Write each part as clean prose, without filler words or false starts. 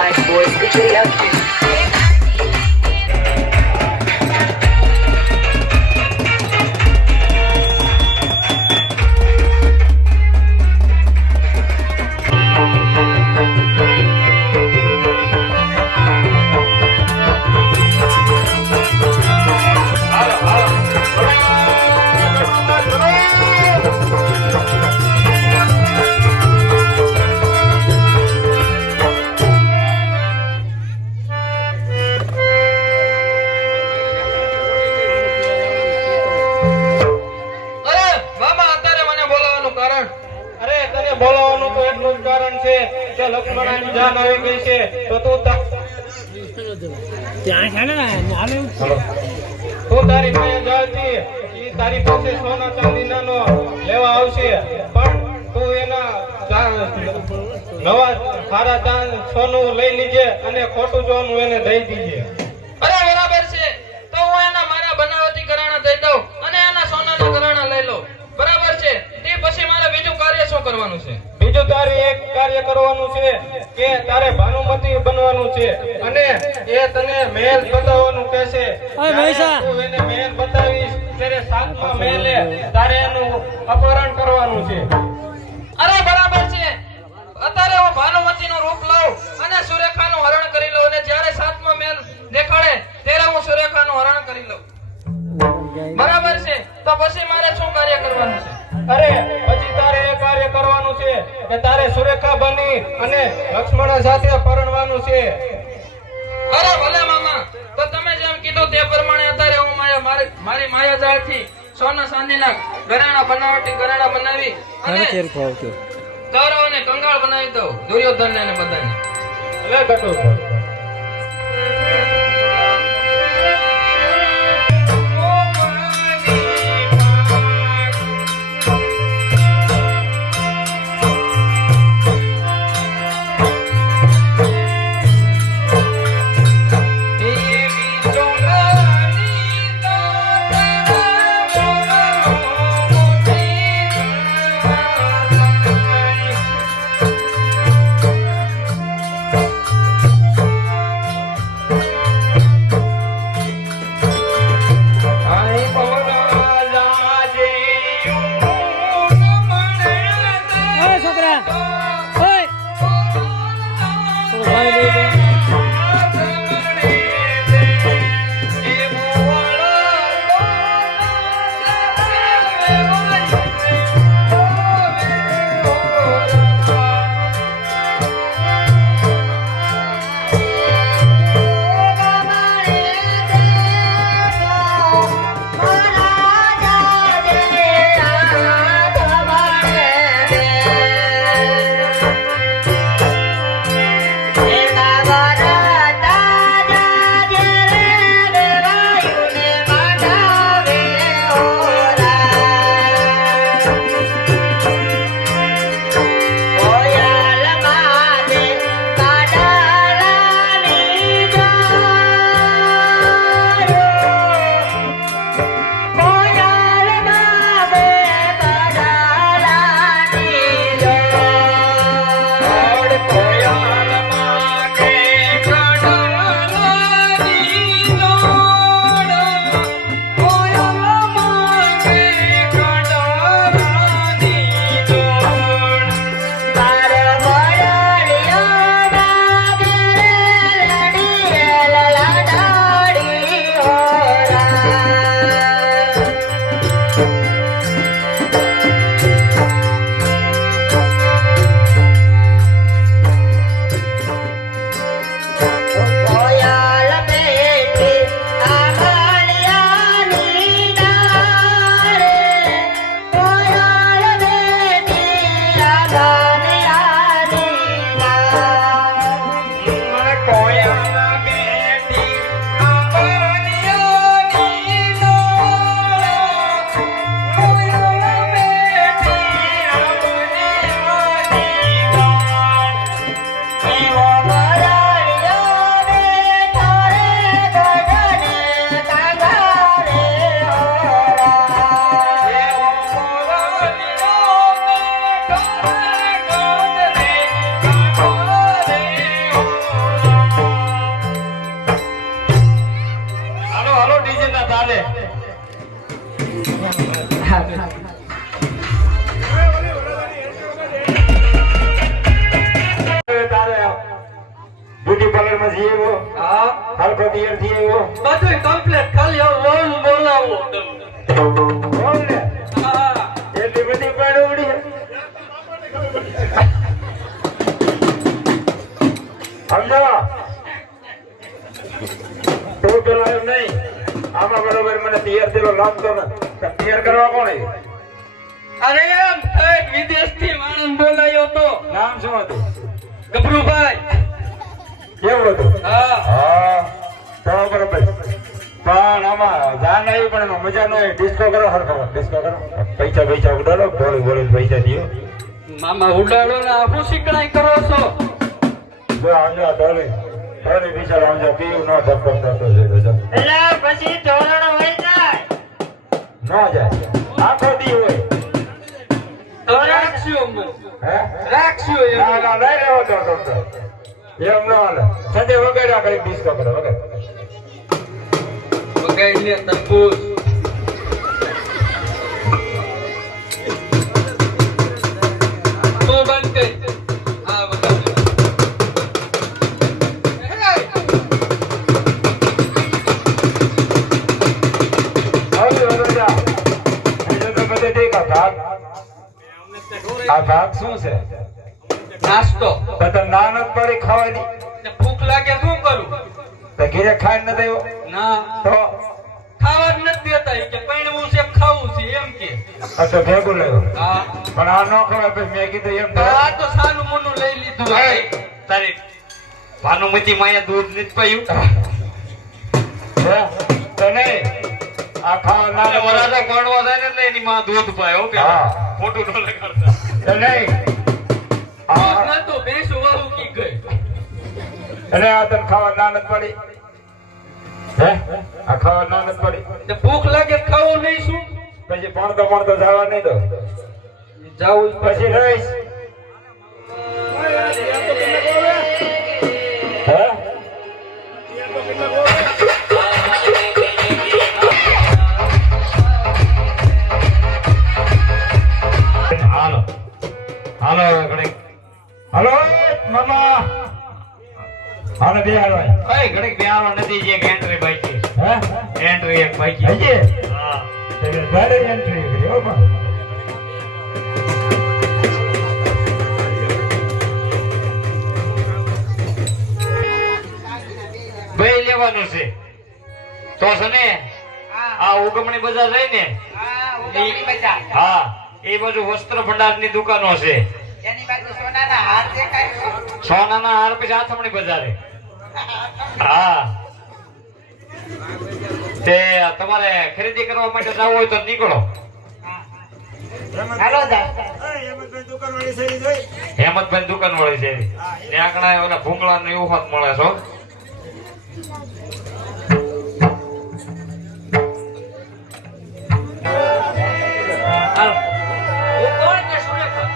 nice boys, DJ LQ. બોલાવવાનું તો એટલું જ કારણ છે કે લક્ષ્મણની જાન આવી ગઈ છે તો તું ત્યાં છે ને તું તારી પાસે જાતી ઈ તારી પાસે સોના ચાંદીનાનો લેવા આવશે પણ તું એના નવા સારા સોનું લઈ લીજે અને ખોટું સોનું એને દઈ દીજે. અરે બરાબર છે, તો હું એના મારા બનાવટી ઘરેણા દઈ દઉં અને એના સોનાના ઘરેણા લઈ લઉં. બરાબર છે, તે પછી મારે બીજું કાર્ય શું કરવાનું છે? બીજું તારે એક કાર્ય કરવાનું છે કે તારે ભાનુમતી બનવાનું છે અને એ તને મહેલ બતાવવાનું કહેશે. તું એને મહેલ બતાવીશ ત્યારે સાતમા મહેલે તારે એનું અપહરણ કરવાનું છે. અરે બરાબર છે, અત્યારે હું ભાનુમતીનું રૂપ લઉં અને સુરેખાનું હરણ કરી લઉં અને જ્યારે સાતમા મહેલ દેખાડે ત્યારે હું સુરેખાનું હરણ કરી લઉં. બરાબર છે, તો પછી મારે શું કાર્ય કરવાનું છે? અરે પછી તારે એ કાર્ય કરવાનું છે કે તારે સુરેખા બની અને લક્ષ્મણ સાથે પરણવાનું છે. અરે ભલે મામા, તો તમે જેમ કીધું તે પ્રમાણે અત્યારે હું મારી માયાજાળથી સોના ચાંદીના ઘરેણા બનાવટી ઘરેણા બનાવી અને કૌરવોને કંગાળ બનાવી દઉં, દુર્યોધનને અને બધાને. એટલે ઘટું માં જઈએ એવો હા હરખો તૈયાર થઈએ એવો બધું કમ્પ્લીટ ખાલી હવે વહુને બોલાવો બોલ ને હા એટલી બધી પાડ ઉડી સમજો તું પેલા એમ નહીં આમાં બરોબર મને તૈયાર થયેલો લાગતો ને તૈયાર કરવા કોણ આવ્યું? અરે એમ ઠેઠ વિદેશથી માણસ બોલાયો તો નામ શું હતું? ગભરુભાઈ કેવું હતું? હા હા તો બરોબર પણ આમાં જાન આવી પણ એમાં મજા ન આવી. ડિસ્કો કરો હરખો ડિસ્કો કરો પૈસા ઉડાડો બોલી બોલી પૈસા દિયો મામા ઉડાડો ને આખું શીકણાઈ કરો છો જો આમજા ધોલી બિચારો આમજા પીવું ન ધક્કો કરતો છે તો જો. એટલે પછી ધોરણ હોય જાય ન જાય આખો દી હોય રાખશું અમે હે રાખશું એમ ના ના લઈ રહ્યો તો એમ ન હાલે સંજય વગાડ્યા કઈ ડિસ્કો કરો વગાડ બગાઈ લે તરબૂચ તો બંધ કરી હા બગાડ આવી વગાડ્યા એટલે તો બધે ઠીક આ ભાગ શું છે નાસ્તો તો તને ના નથી પડી ખાવાની ને ભૂખ લાગે શું કરું તો ઘીરે ખાઈ નથી આવ્યો ના તો ખાવા જ નથી દેતા એ કે પૈણવું છે ખાવું છે એમ કે આ તો ભેગું લેવું હા પણ આ ન ખવાય પછી મેં કીધું એમ તો તો આ તો સાનું મોનું લઈ લીધું તારી ભાનુમતી માયા દૂધ નથી પાયું હે? તો નહીં આ ખાવા ના અને વરાજા ગણવા જાય ને એટલે એની માં દૂધ પાય હો કે હા. ખોટું ન લગાડતા તો નહીં દૂધ આ નતું ભેંસું વહુ કી ગઈ અને આ તને ખાવા ના નથી પડી હે આ ખાવા ના નથી પડી ને ભૂખ લાગે તો ખાવું નહીં શું પછી ભણતો જવા નહીં તો જાવું પછી રહીશ હે હાલો હાલો હવે ઘડીક હલો મામા હાલો બે હાલો કઈ ઘડીક બેહારો નથી જે એન્ટ્રી બાકી હે એન્ટ્રી એક બાકી હજી હા ભારે એન્ટ્રી કરી હો બા ભાઈ લેવાનું છે તો છે ને આ ઉગમણી બજાર રહી ને હા ઉગમણી બજાર હા એ બાજુ વસ્ત્ર ભંડાર ની દુકાનો છે એની બાજુ સોનાના હાર દેખાય છે સોનાના હાર પછી આથમણી બજારે હા તે તમારે ખરીદી કરવા માટે જવું હોય તો નીકળો હાલો જા હેમંતભાઈ દુકાન વાળી છે ત્યાં કણા ઓલા ભૂંગળા નું એવું હોત મળે છો કોણ કે સુરેખા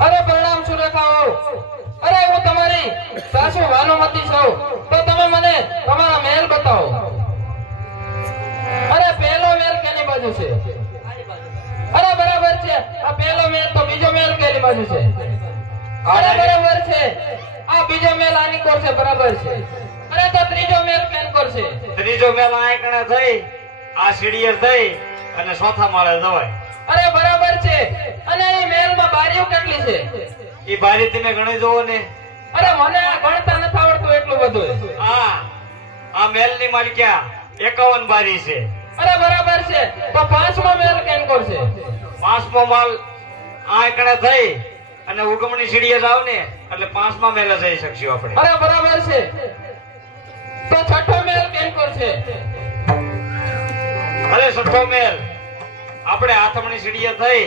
અરે પ્રણામ સુરેખાઓ અરે હું તમારી સાસુ ભાનુમતી છું તો તમે મને તમારા મહેલ બતાવો અરે પહેલો મહેલ કેની બાજુ છે અરે બરાબર છે આ પહેલો મહેલ તો બીજો મહેલ કેની બાજુ છે અરે બરાબર છે આ બીજો મહેલ આની કોર છે બરાબર છે અરે તો ત્રીજો મહેલ કેન કોર છે ત્રીજો મેલ આંકણા થઈ આ સીડીએ થઈ અને ચોથા માળે જવાય અરે બરાબર છે અને એ મહેલમાં બારીઓ કેટલી છે ઈ બારી તમે ગણી જોવો ને અરે મને આ ગણતા નથી આવડતું એટલું બધું આ મેલ ની માલિક્યા 51 બારી છે અરે બરાબર છે તો પાંચમો મહેલ કેન કોર છે પાંચમો માલ આંકણા થઈ અને ઉગમણી સીડીએ જાવ ને એટલે પાંચમા મેલે જઈ શકશું આપણે અરે બરાબર છે તો છઠ્ઠો મહેલ કેન કોર છે અરે છઠ્ઠો મેલ આપણે આથમણી સીડીએ થઈ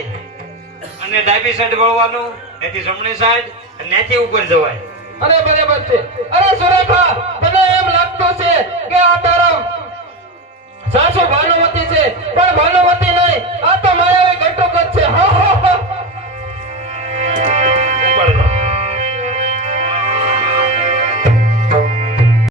અને ડાબી સાઈડ વળવાનું એથી જમણી સાઈડ અને ત્યાંથી ઉપર જવાય અરે બરાબર છે અરે સુરેખા તને એમ